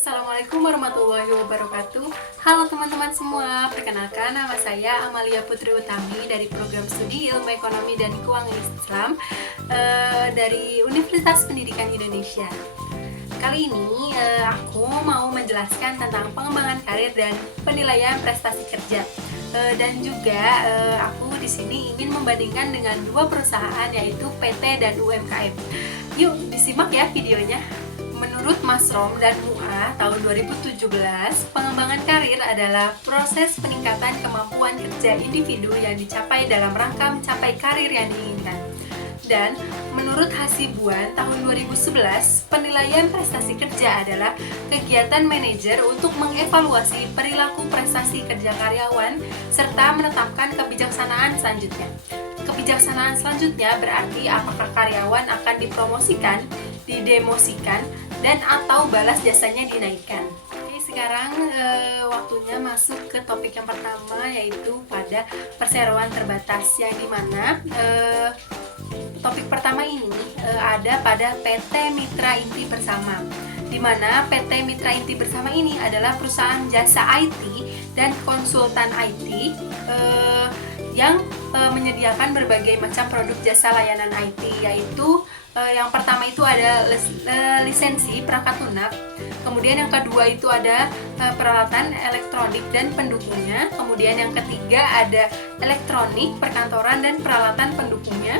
Assalamualaikum warahmatullahi wabarakatuh. Halo teman-teman semua, perkenalkan nama saya Amalia Putri Utami dari program studi Ilmu Ekonomi dan Keuangan Islam dari Universitas Pendidikan Indonesia. Kali ini aku mau menjelaskan tentang pengembangan karir dan penilaian prestasi kerja. Dan juga aku di sini ingin membandingkan dengan dua perusahaan, yaitu PT dan UMKM. Yuk disimak ya videonya. Menurut Masrom dan MUA tahun 2017, pengembangan karir adalah proses peningkatan kemampuan kerja individu yang dicapai dalam rangka mencapai karir yang diinginkan. Dan menurut Hasibuan tahun 2011, penilaian prestasi kerja adalah kegiatan manajer untuk mengevaluasi perilaku prestasi kerja karyawan serta menetapkan kebijaksanaan selanjutnya. Kebijaksanaan selanjutnya berarti apakah karyawan akan dipromosikan, didemosikan, dan atau balas jasanya dinaikkan. Oke, sekarang waktunya masuk ke topik yang pertama, yaitu pada perseroan terbatas, yang dimana topik pertama ini ada pada PT Mitra Inti Bersama, di mana PT Mitra Inti Bersama ini adalah perusahaan jasa IT dan konsultan IT yang menyediakan berbagai macam produk jasa layanan IT, yaitu yang pertama itu ada lisensi perangkat lunak, kemudian yang kedua itu ada peralatan elektronik dan pendukungnya, kemudian yang ketiga ada elektronik, perkantoran, dan peralatan pendukungnya,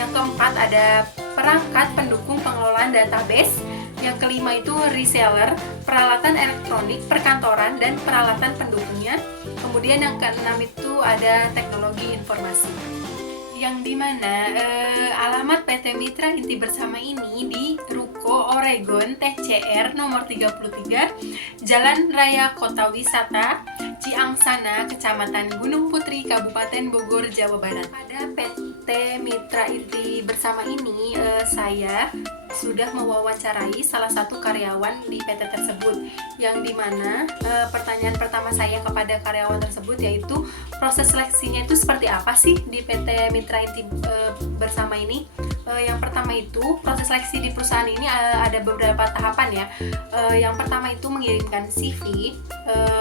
yang keempat ada perangkat pendukung pengelolaan database, yang kelima itu reseller, peralatan elektronik, perkantoran, dan peralatan pendukungnya, kemudian yang keenam itu ada teknologi informasi, yang dimana alamat PT Mitra Inti Bersama ini di Ruko Oregon TCR nomor 33, Jalan Raya Kota Wisata Ciangsana, Kecamatan Gunung Putri, Kabupaten Bogor, Jawa Barat. Pada PT Mitra Inti Bersama ini saya sudah mewawancarai salah satu karyawan di PT tersebut, yang dimana pertanyaan pertama saya kepada karyawan tersebut yaitu proses seleksinya itu seperti apa sih di PT Mitra Inti Bersama ini. Yang pertama itu proses seleksi di perusahaan ini ada beberapa tahapan ya. Yang pertama itu mengirimkan CV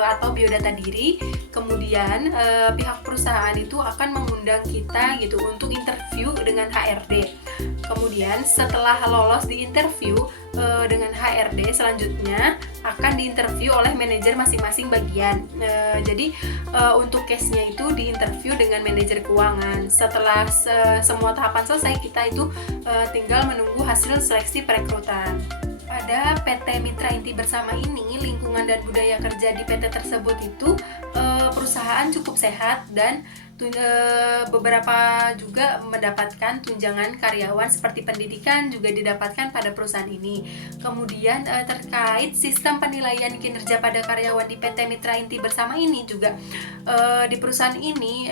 atau biodata diri, kemudian pihak perusahaan itu akan mengundang kita gitu untuk interview dengan HRD. Kemudian setelah lolos di interview dengan HRD, selanjutnya akan diinterview oleh manajer masing-masing bagian. Jadi untuk case-nya itu diinterview dengan manajer keuangan. Setelah semua tahapan selesai, kita itu tinggal menunggu hasil seleksi perekrutan. Pada PT Mitra Inti Bersama ini, lingkungan dan budaya kerja di PT tersebut itu perusahaan cukup sehat, dan beberapa juga mendapatkan tunjangan karyawan seperti pendidikan juga didapatkan pada perusahaan ini. Kemudian terkait sistem penilaian kinerja pada karyawan di PT Mitra Inti Bersama ini juga di perusahaan ini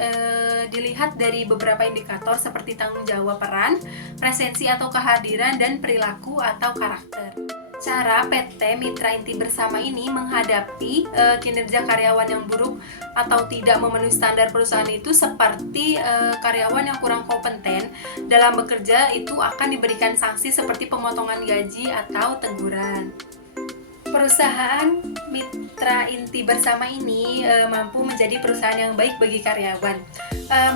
dilihat dari beberapa indikator seperti tanggung jawab peran, presensi atau kehadiran, dan perilaku atau karakter. Cara PT Mitra Inti Bersama ini menghadapi kinerja karyawan yang buruk atau tidak memenuhi standar perusahaan itu seperti karyawan yang kurang kompeten dalam bekerja itu akan diberikan sanksi seperti pemotongan gaji atau teguran. Perusahaan Mitra Inti Bersama ini mampu menjadi perusahaan yang baik bagi karyawan.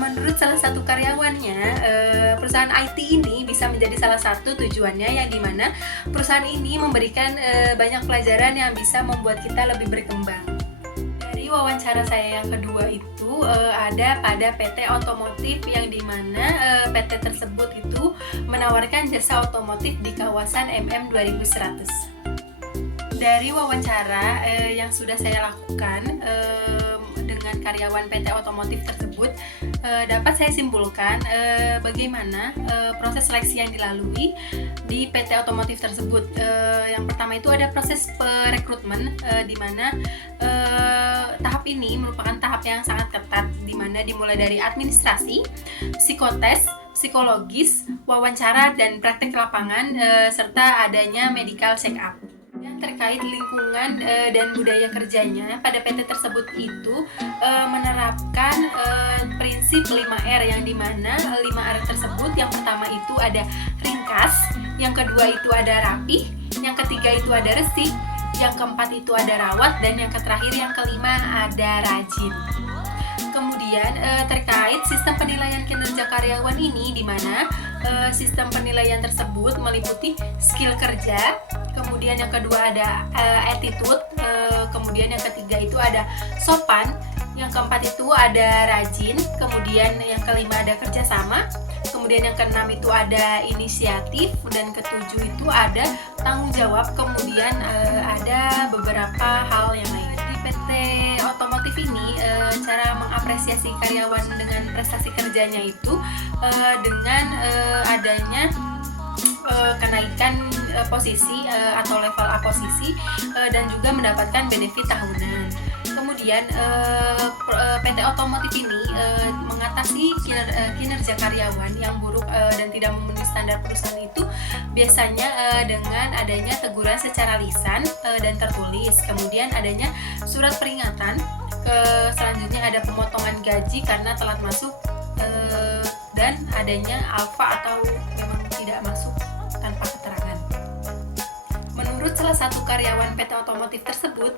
Menurut salah satu karyawannya, perusahaan IT ini bisa menjadi salah satu tujuannya, yang dimana perusahaan ini memberikan banyak pelajaran yang bisa membuat kita lebih berkembang. Dari wawancara saya yang kedua itu ada pada PT Otomotif, yang dimana PT tersebut itu menawarkan jasa otomotif di kawasan MM 2100. Dari wawancara yang sudah saya lakukan dengan karyawan PT Otomotif tersebut, dapat saya simpulkan bagaimana proses seleksi yang dilalui di PT Otomotif tersebut. Yang pertama itu ada proses perekrutmen, di mana tahap ini merupakan tahap yang sangat ketat, di mana dimulai dari administrasi, psikotes, psikologis, wawancara, dan praktek lapangan, serta adanya medical check up. Terkait lingkungan dan budaya kerjanya, pada PT tersebut itu menerapkan prinsip 5R, yang dimana 5R tersebut yang pertama itu ada ringkas, yang kedua itu ada rapih, yang ketiga itu ada resik, yang keempat itu ada rawat, dan yang terakhir yang kelima ada rajin. Kemudian terkait sistem penilaian kinerja karyawan ini, di mana sistem penilaian tersebut meliputi skill kerja, kemudian yang kedua ada attitude, kemudian yang ketiga itu ada sopan, yang keempat itu ada rajin, kemudian yang kelima ada kerjasama, kemudian yang keenam itu ada inisiatif, dan ketujuh itu ada tanggung jawab, kemudian ada beberapa hal yang lain. Di PT Otomotif ini cara mengapresiasi karyawan dengan prestasi kerjanya itu dengan adanya kenaikan posisi atau level A posisi dan juga mendapatkan benefit tahunan. Kemudian PT Otomotif ini mengatasi kinerja karyawan yang buruk dan tidak memenuhi standar perusahaan itu biasanya dengan adanya teguran secara lisan dan tertulis, kemudian adanya surat peringatan, selanjutnya ada pemotongan gaji karena telat masuk, dan adanya alfa atau memang tidak masuk tanpa keterangan. Menurut salah satu karyawan PT Otomotif tersebut,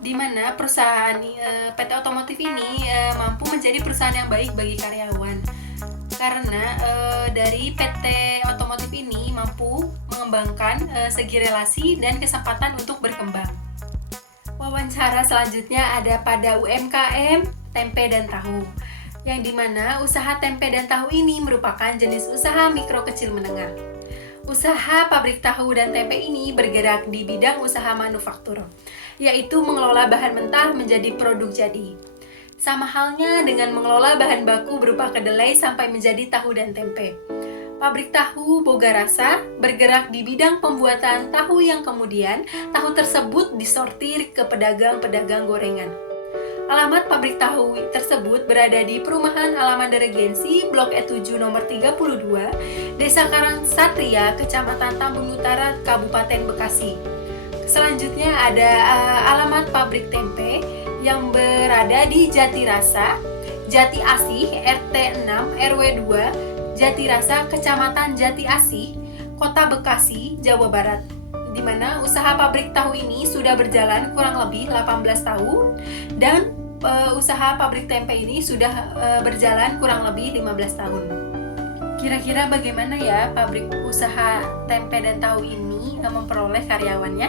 di mana perusahaan PT Otomotif ini mampu menjadi perusahaan yang baik bagi karyawan karena dari PT Otomotif ini mampu mengembangkan segi relasi dan kesempatan untuk berkembang. Wawancara selanjutnya ada pada UMKM tempe dan tahu, yang dimana usaha tempe dan tahu ini merupakan jenis usaha mikro kecil menengah. Usaha pabrik tahu dan tempe ini bergerak di bidang usaha manufaktur, yaitu mengelola bahan mentah menjadi produk jadi. Sama halnya dengan mengelola bahan baku berupa kedelai sampai menjadi tahu dan tempe. Pabrik tahu Boga Rasa bergerak di bidang pembuatan tahu yang kemudian tahu tersebut disortir ke pedagang-pedagang gorengan. Alamat pabrik tahu tersebut berada di Perumahan Alamanda Regensi, Blok E7 nomor 32, Desa Karangsatria, Kecamatan Tambun Utara, Kabupaten Bekasi. Selanjutnya ada alamat pabrik tempe yang berada di Jati Rasa, Jati Asih, RT 6 RW 2, Jati Rasa, Kecamatan Jati Asih, Kota Bekasi, Jawa Barat, di mana usaha pabrik tahu ini sudah berjalan kurang lebih 18 tahun dan usaha pabrik tempe ini sudah berjalan kurang lebih 15 tahun. Kira-kira bagaimana ya pabrik usaha tempe dan tahu ini memperoleh karyawannya?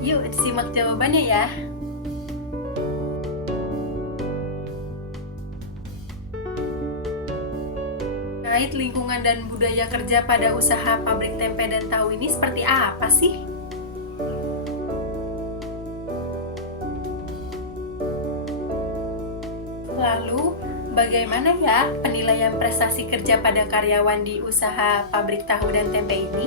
Yuk simak jawabannya ya. Terkait lingkungan dan budaya kerja pada usaha pabrik tempe dan tahu ini seperti apa sih? Lalu, bagaimana ya penilaian prestasi kerja pada karyawan di usaha pabrik tahu dan tempe ini?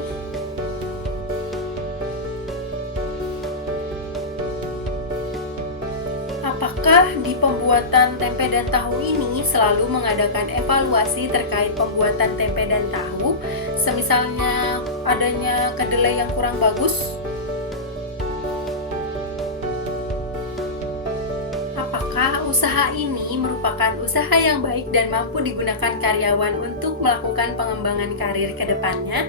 Apakah di pembuatan tempe dan tahu ini selalu mengadakan evaluasi terkait pembuatan tempe dan tahu, semisalnya adanya kedelai yang kurang bagus? Apakah usaha ini merupakan usaha yang baik dan mampu digunakan karyawan untuk melakukan pengembangan karir ke depannya?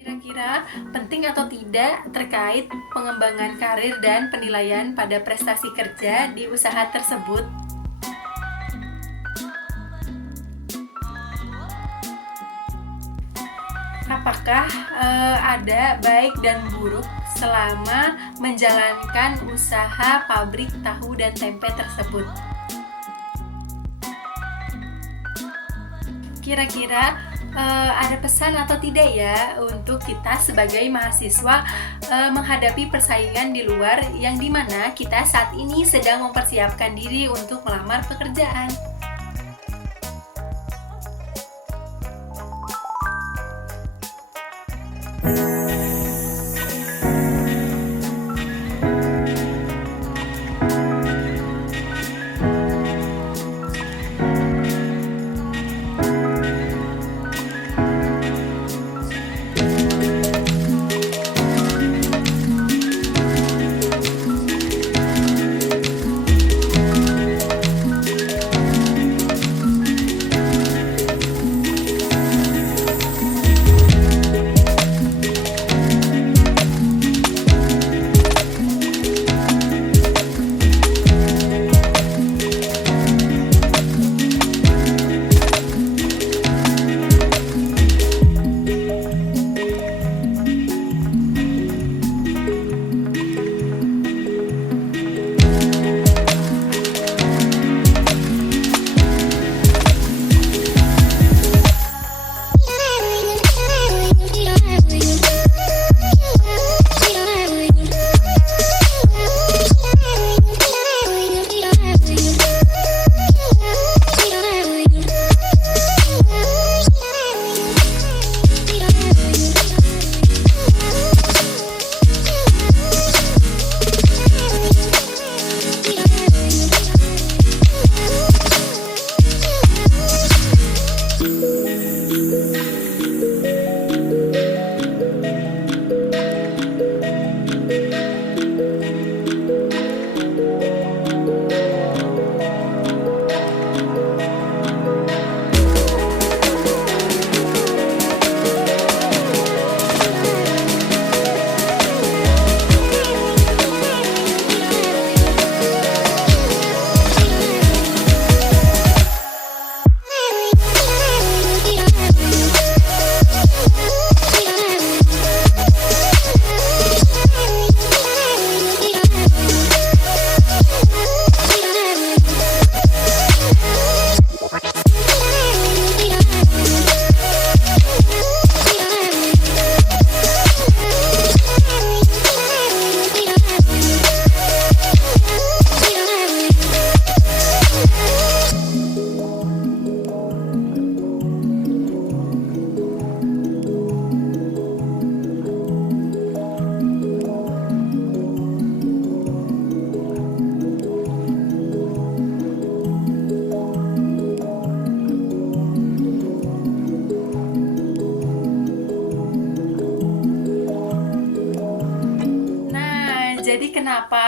Kira-kira penting atau tidak terkait pengembangan karir dan penilaian pada prestasi kerja di usaha tersebut? Apakah ada baik dan buruk selama menjalankan usaha pabrik tahu dan tempe tersebut? Kira-kira ada pesan atau tidak ya untuk kita sebagai mahasiswa menghadapi persaingan di luar yang dimana kita saat ini sedang mempersiapkan diri untuk melamar pekerjaan?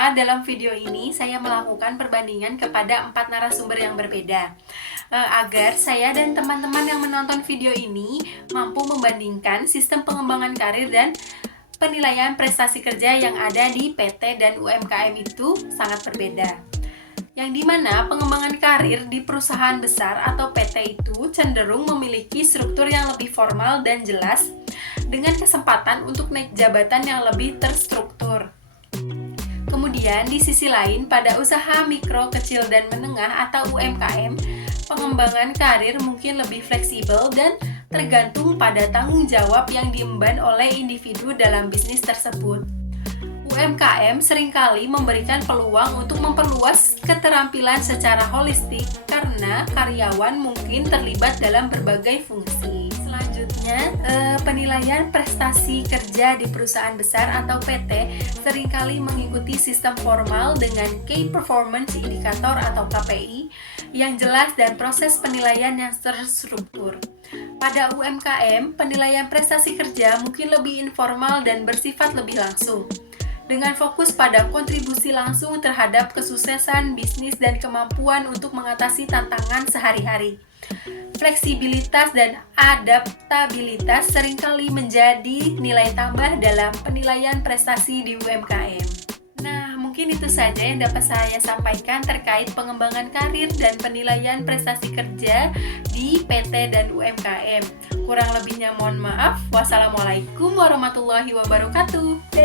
semua, dalam video ini saya melakukan perbandingan kepada 4 narasumber yang berbeda agar saya dan teman-teman yang menonton video ini mampu membandingkan sistem pengembangan karir dan penilaian prestasi kerja yang ada di PT dan UMKM itu sangat berbeda. Yang dimana pengembangan karir di perusahaan besar atau PT itu cenderung memiliki struktur yang lebih formal dan jelas dengan kesempatan untuk naik jabatan yang lebih terstruktur. Kemudian di sisi lain, pada usaha mikro, kecil, dan menengah atau UMKM, pengembangan karir mungkin lebih fleksibel dan tergantung pada tanggung jawab yang diemban oleh individu dalam bisnis tersebut. UMKM seringkali memberikan peluang untuk memperluas keterampilan secara holistik karena karyawan mungkin terlibat dalam berbagai fungsi. Selanjutnya, penilaian prestasi kerja di perusahaan besar atau PT seringkali mengikuti sistem formal dengan Key Performance Indicator atau KPI yang jelas dan proses penilaian yang terstruktur. Pada UMKM, penilaian prestasi kerja mungkin lebih informal dan bersifat lebih langsung, dengan fokus pada kontribusi langsung terhadap kesuksesan bisnis dan kemampuan untuk mengatasi tantangan sehari-hari. Fleksibilitas dan adaptabilitas seringkali menjadi nilai tambah dalam penilaian prestasi di UMKM. Nah, mungkin itu saja yang dapat saya sampaikan terkait pengembangan karir dan penilaian prestasi kerja di PT dan UMKM. Kurang lebihnya mohon maaf. Wassalamualaikum warahmatullahi wabarakatuh.